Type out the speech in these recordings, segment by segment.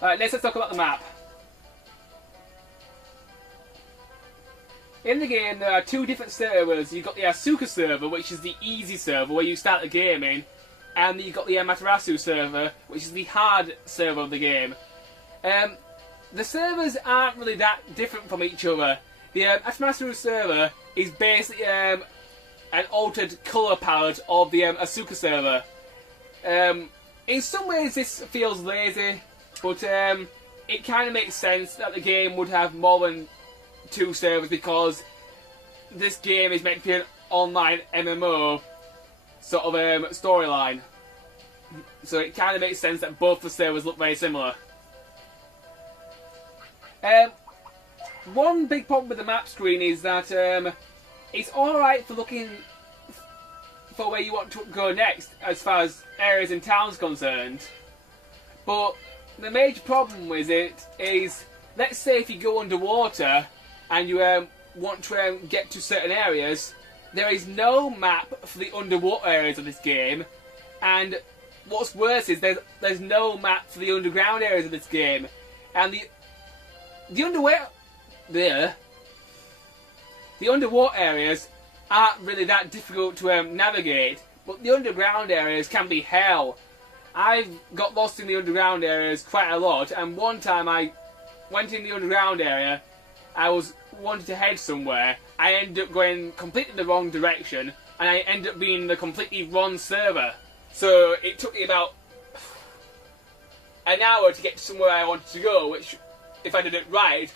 Alright, let's talk about the map. In the game, there are two different servers. You've got the Asuka server, which is the easy server where you start the game in, and you've got the Amaterasu server, which is the hard server of the game. The servers aren't really that different from each other. The Amaterasu server is basically an altered colour palette of the Asuka server. In some ways this feels lazy, but it kind of makes sense that the game would have more than two servers because this game is meant to be an online MMO sort of storyline. So it kind of makes sense that both the servers look very similar. One big problem with the map screen is that it's alright for looking for where you want to go next as far as areas and towns concerned, but the major problem with it is, let's say if you go underwater and you want to get to certain areas, there is no map for the underwater areas of this game, and what's worse is there's no map for the underground areas of this game, and the underwater areas aren't really that difficult to navigate, but the underground areas can be hell. I've got lost in the underground areas quite a lot, and one time I went in the underground area, I was wanting to head somewhere, I ended up going completely the wrong direction, and I ended up being in the completely wrong server. So it took me about an hour to get to somewhere I wanted to go, which, if I did it right,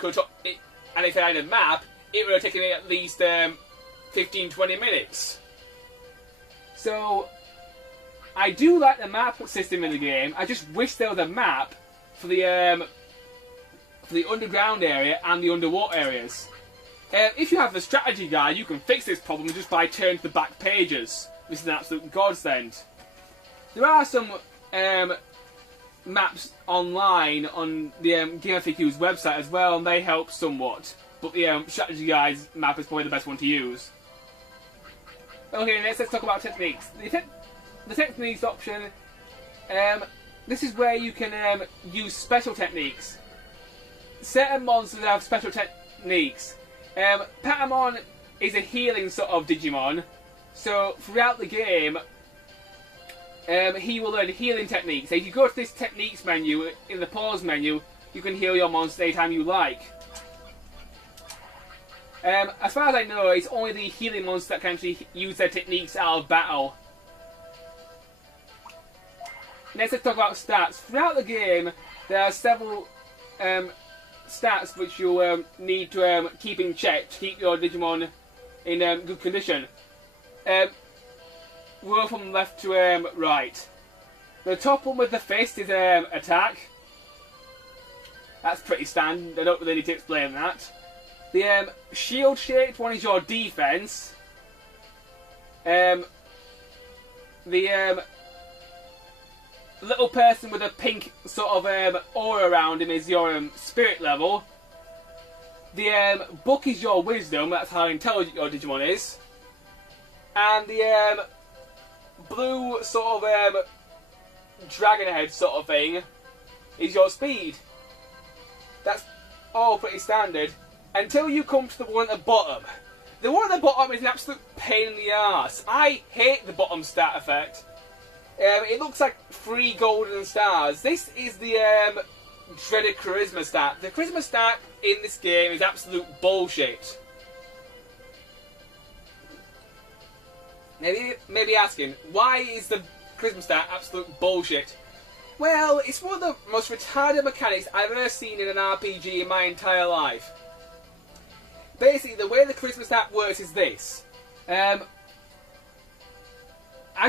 and if I had a map, it would have taken me at least 15-20 minutes. So I do like the map system in the game. I just wish there was a map for the underground area and the underwater areas. If you have the strategy guide, you can fix this problem just by turning to the back pages. This is an absolute godsend. There are some maps online on the GamerFAQ's website as well, and they help somewhat. But the strategy guide's map is probably the best one to use. Okay, let's talk about techniques. The techniques option, this is where you can use special techniques. Certain monsters have special techniques. Patamon is a healing sort of Digimon, so throughout the game, he will learn healing techniques. So if you go to this techniques menu, in the pause menu, you can heal your monster anytime you like. As far as I know, it's only the healing monsters that can actually use their techniques out of battle. Next, let's talk about stats. Throughout the game, there are several stats which you need to keep in check to keep your Digimon in good condition. Roll from left to right. The top one with the fist is attack. That's pretty standard, I don't really need to explain that. The shield-shaped one is your defense. The little person with a pink sort of aura around him is your spirit level. The book is your wisdom, that's how intelligent your Digimon is. And the blue sort of dragon head sort of thing is your speed. That's all pretty standard. Until you come to the one at the bottom. The one at the bottom is an absolute pain in the arse. I hate the bottom stat effect. It looks like 3 golden stars. This is the dreaded charisma stat. The charisma stat in this game is absolute bullshit. Maybe asking, why is the charisma stat absolute bullshit? Well, it's one of the most retarded mechanics I've ever seen in an RPG in my entire life. Basically, the way the charisma stat works is this. As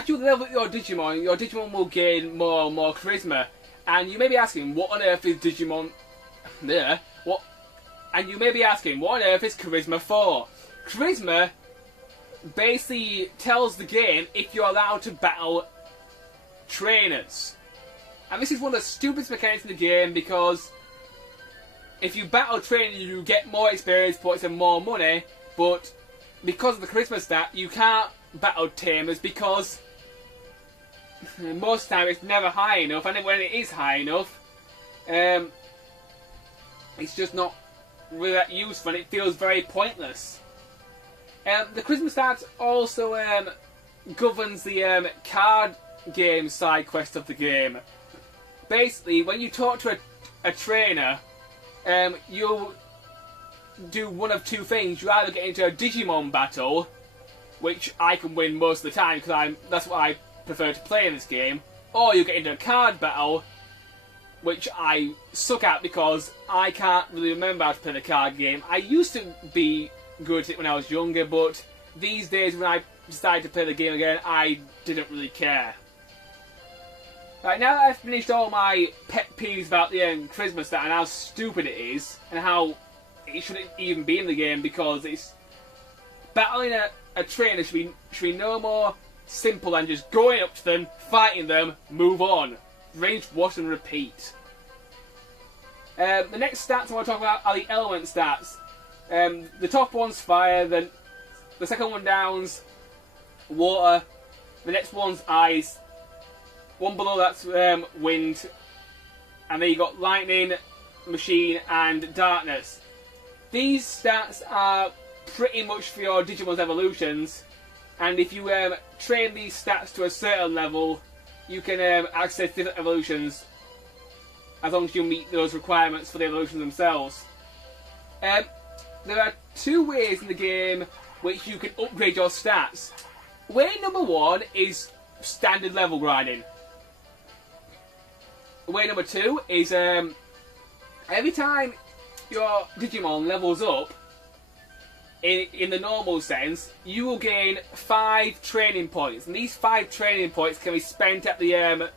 you level up your Digimon will gain more and more charisma. And you may be asking, what on earth is Digimon... And you may be asking, what on earth is charisma for? Charisma basically tells the game if you're allowed to battle trainers. And this is one of the stupidest mechanics in the game, because if you battle trainers you get more experience points and more money, but because of the charisma stat you can't battle tamers because most of the time it's never high enough, and when it is high enough It's just not really that useful, and it feels very pointless. The Christmas stats also governs the card game side quest of the game. Basically, when you talk to a trainer, you'll do one of two things. You either get into a Digimon battle, which I can win most of the time because that's what I prefer to play in this game, or you get into a card battle, which I suck at because I can't really remember how to play the card game. I used to be good at it when I was younger, but these days when I decided to play the game again, I didn't really care. Right, now that I've finished all my pet peeves about the Christmas stat and how stupid it is, and how it shouldn't even be in the game because it's battling a trainer should be no more simple than just going up to them, fighting them, move on. Range, wash and repeat. The next stats I want to talk about are the element stats. The top one's fire, the second one down's water, the next one's ice, one below that's wind, and then you got lightning, machine and darkness. These stats are pretty much for your Digimon's evolutions, and if you train these stats to a certain level, you can access different evolutions as long as you meet those requirements for the evolutions themselves. There are two ways in the game which you can upgrade your stats. Way number one is standard level grinding. Way number two is every time your Digimon levels up, in the normal sense, you will gain 5 training points, and these 5 training points can be spent at the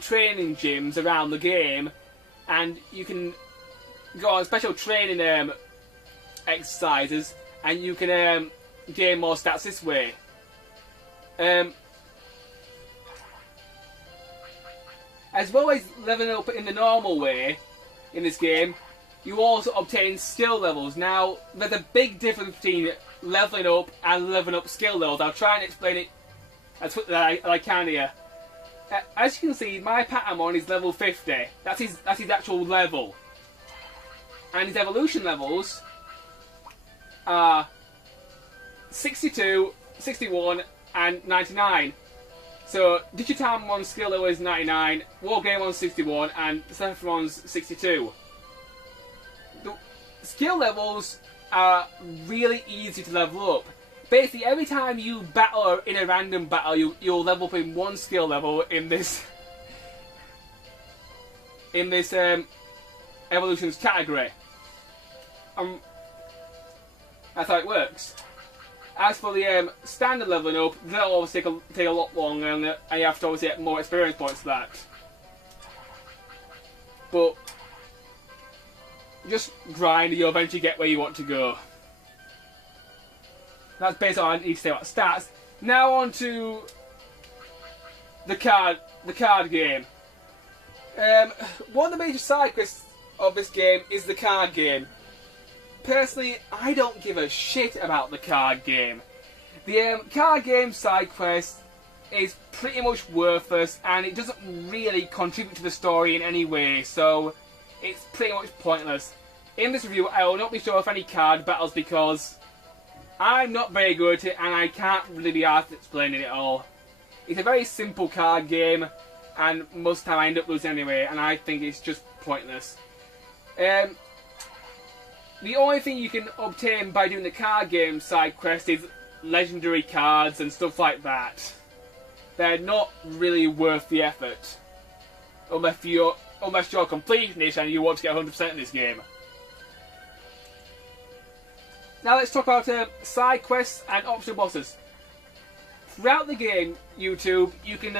training gyms around the game, and you can go on special training exercises, and you can gain more stats this way. As well as leveling up in the normal way in this game, you also obtain skill levels. Now, there's a big difference between leveling up and leveling up skill levels. I'll try and explain it as quickly as I can here. As you can see, my Patamon is level 50. That's his actual level. And his evolution levels are 62, 61, and 99. So, Digitamon's skill level is 99, Wargamon's 61, and Sephiron's 62. The skill levels are really easy to level up. Basically, every time you battle in a random battle, you'll level up in one skill level in this evolutions category. That's how it works. As for the standard leveling up, that'll always take a lot longer, and you have to always get more experience points for that. But just grind, and you'll eventually get where you want to go. That's basically all I need to say about stats. Now on to the card game. One of the major side quests of this game is the card game. Personally, I don't give a shit about the card game. The card game side quest is pretty much worthless, and it doesn't really contribute to the story in any way, so it's pretty much pointless. In this review, I will not be showing off any card battles because I'm not very good at it, and I can't really be asked to explain it all. It's a very simple card game, and most of the time I end up losing anyway, and I think it's just pointless. The only thing you can obtain by doing the card game side quest is legendary cards and stuff like that. They're not really worth the effort, unless you're a completionist and you want to get 100% in this game. Now let's talk about side quests and optional bosses. Throughout the game, YouTube, you can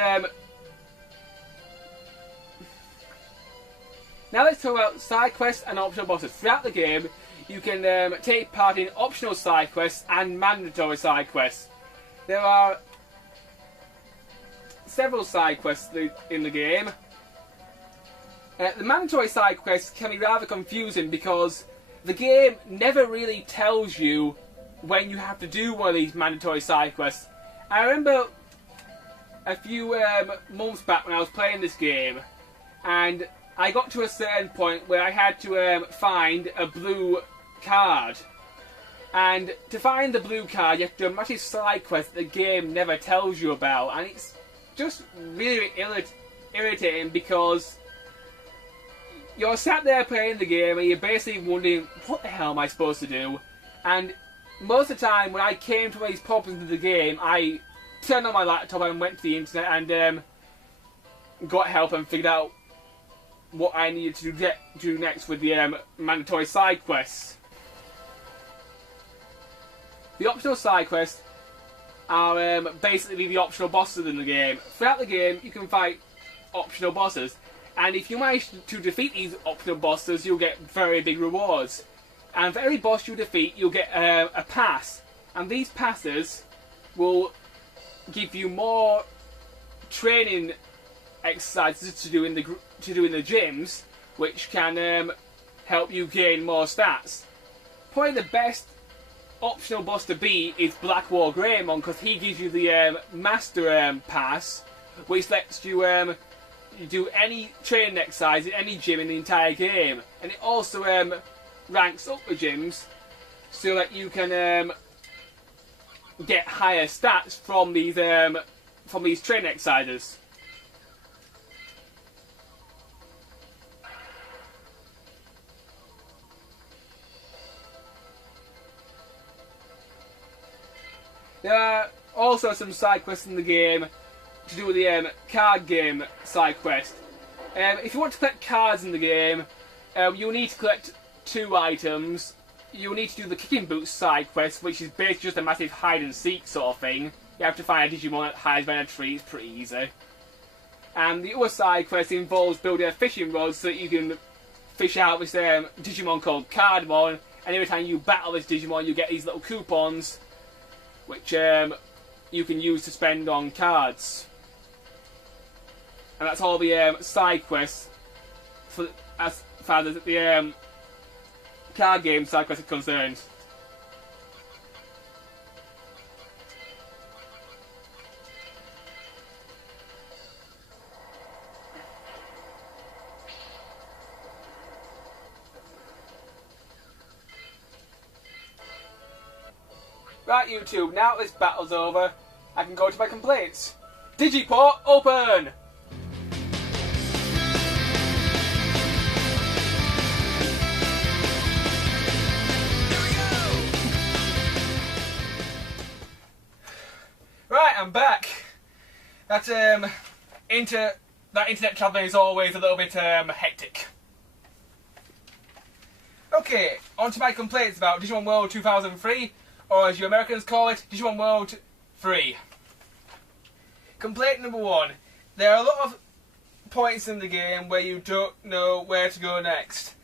Now let's talk about side quests and optional bosses. Throughout the game, you can take part in optional side quests and mandatory side quests. There are several side quests in the game. The mandatory side quests can be rather confusing because the game never really tells you when you have to do one of these mandatory side quests. I remember a few months back when I was playing this game, and I got to a certain point where I had to find a blue card. And to find the blue card, you have to do a massive side quest that the game never tells you about. And it's just really irritating because you're sat there playing the game and you're basically wondering, what the hell am I supposed to do? And most of the time, when I came to these problems in the game, I turned on my laptop and went to the internet and got help and figured out what I needed to do next with the mandatory side quests. The optional side quests are basically the optional bosses in the game. Throughout the game, you can fight optional bosses, and if you manage to defeat these optional bosses, you'll get very big rewards. And for every boss you defeat, you'll get a pass, and these passes will give you more training exercises to do in the gyms, which can help you gain more stats. Probably the best optional boss to beat is Black War Greymon, because he gives you the Master Pass, which lets you do any training exercise in any gym in the entire game, and it also ranks up the gyms so that you can get higher stats from these training exercises. There are also some side quests in the game to do with the card game side quest. If you want to collect cards in the game, you'll need to collect 2 items. You'll need to do the Kicking Boots side quest, which is basically just a massive hide and seek sort of thing. You have to find a Digimon that hides behind a tree, it's pretty easy. And the other side quest involves building a fishing rod so that you can fish out this Digimon called Cardamon, and every time you battle this Digimon you get these little coupons which you can use to spend on cards. And that's all the side quests as far as the card game side quest is concerned. Right, YouTube, now that this battle's over, I can go to my complaints. Digiport open! Right, I'm back. That internet travelling is always a little bit hectic. Okay, on to my complaints about Digimon World 2003, or as you Americans call it, Digimon World 3. Complaint number 1. There are a lot of points in the game where you don't know where to go next.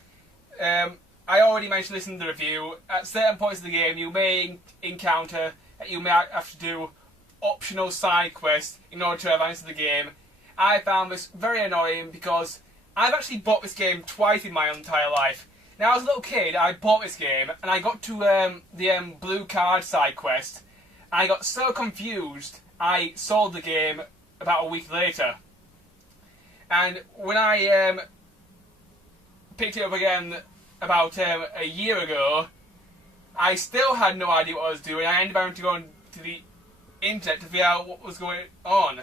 I already mentioned this in the review. At certain points of the game you may encounter that you may have to do optional side quests in order to advance the game. I found this very annoying because I've actually bought this game twice in my entire life. Now, as a little kid, I bought this game, and I got to the blue card side quest, and I got so confused, I sold the game about a week later. And when I picked it up again about a year ago, I still had no idea what I was doing. I ended up having to go to the internet to figure out what was going on.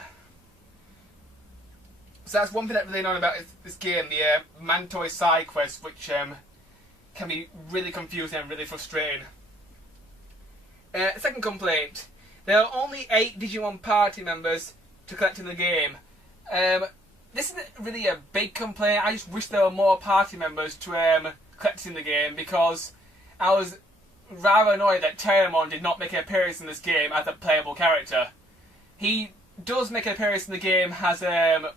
So that's one thing that's really annoying about this game, the mandatory side quest, which can be really confusing and really frustrating. Second complaint. There are only 8 Digimon party members to collect in the game. This isn't really a big complaint. I just wish there were more party members to collect in the game, because I was rather annoyed that Terramon did not make an appearance in this game as a playable character. He does make an appearance in the game as a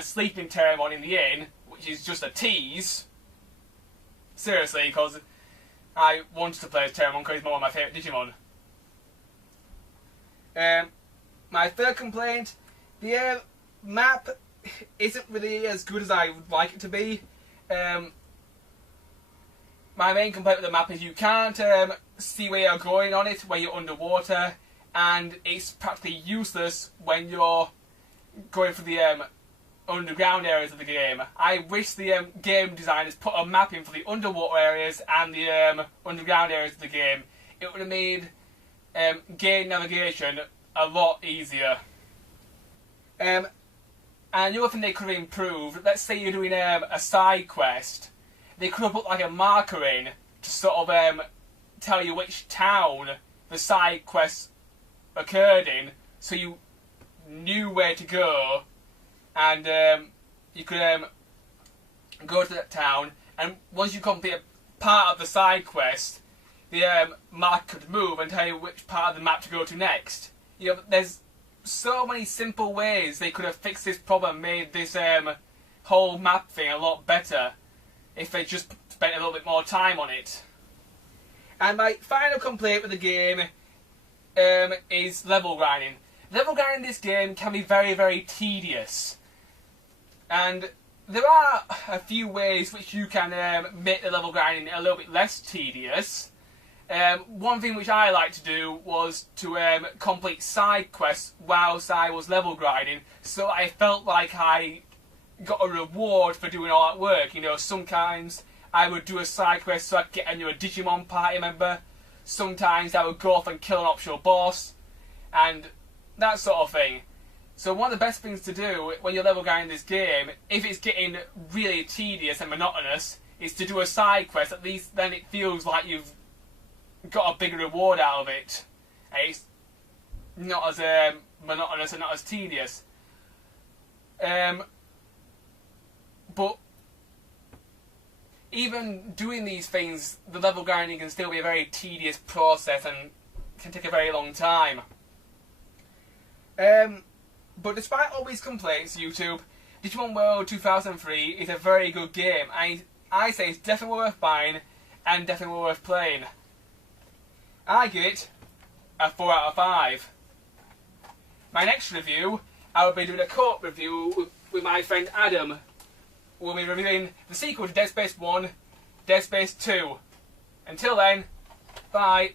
sleeping Terramon in the inn, which is just a tease. Seriously, because I wanted to play as Terramon because he's one of my favourite Digimon. My third complaint, the map isn't really as good as I would like it to be. My main complaint with the map is you can't see where you're going on it, where you're underwater, and it's practically useless when you're going through the underground areas of the game. I wish the game designers put a map in for the underwater areas and the underground areas of the game. It would have made game navigation a lot easier. And the other thing they could have improved, let's say you're doing a side quest, they could have put like a marker in to sort of tell you which town the side quest occurred in, so you knew where to go, and you could go to that town, and once you complete a part of the side quest, the map could move and tell you which part of the map to go to next. You know, there's so many simple ways they could have fixed this problem, made this whole map thing a lot better if they just spent a little bit more time on it. And my final complaint with the game is level grinding. Level grinding in this game can be very, very tedious. And there are a few ways which you can make the level grinding a little bit less tedious. One thing which I like to do was to complete side quests whilst I was level grinding, so I felt like I got a reward for doing all that work. You know, sometimes I would do a side quest so I could get a new Digimon party member. Sometimes I would go off and kill an optional boss, and that sort of thing. So one of the best things to do when you're level grinding this game, if it's getting really tedious and monotonous, is to do a side quest. At least then it feels like you've got a bigger reward out of it. And it's not as monotonous and not as tedious. But even doing these things, the level grinding can still be a very tedious process and can take a very long time. But despite all these complaints, YouTube, Digimon World 2003 is a very good game. I say it's definitely worth buying and definitely worth playing. I give it a 4 out of 5. My next review, I will be doing a co-op review with my friend Adam. We'll be reviewing the sequel to Dead Space 1, Dead Space 2. Until then, bye.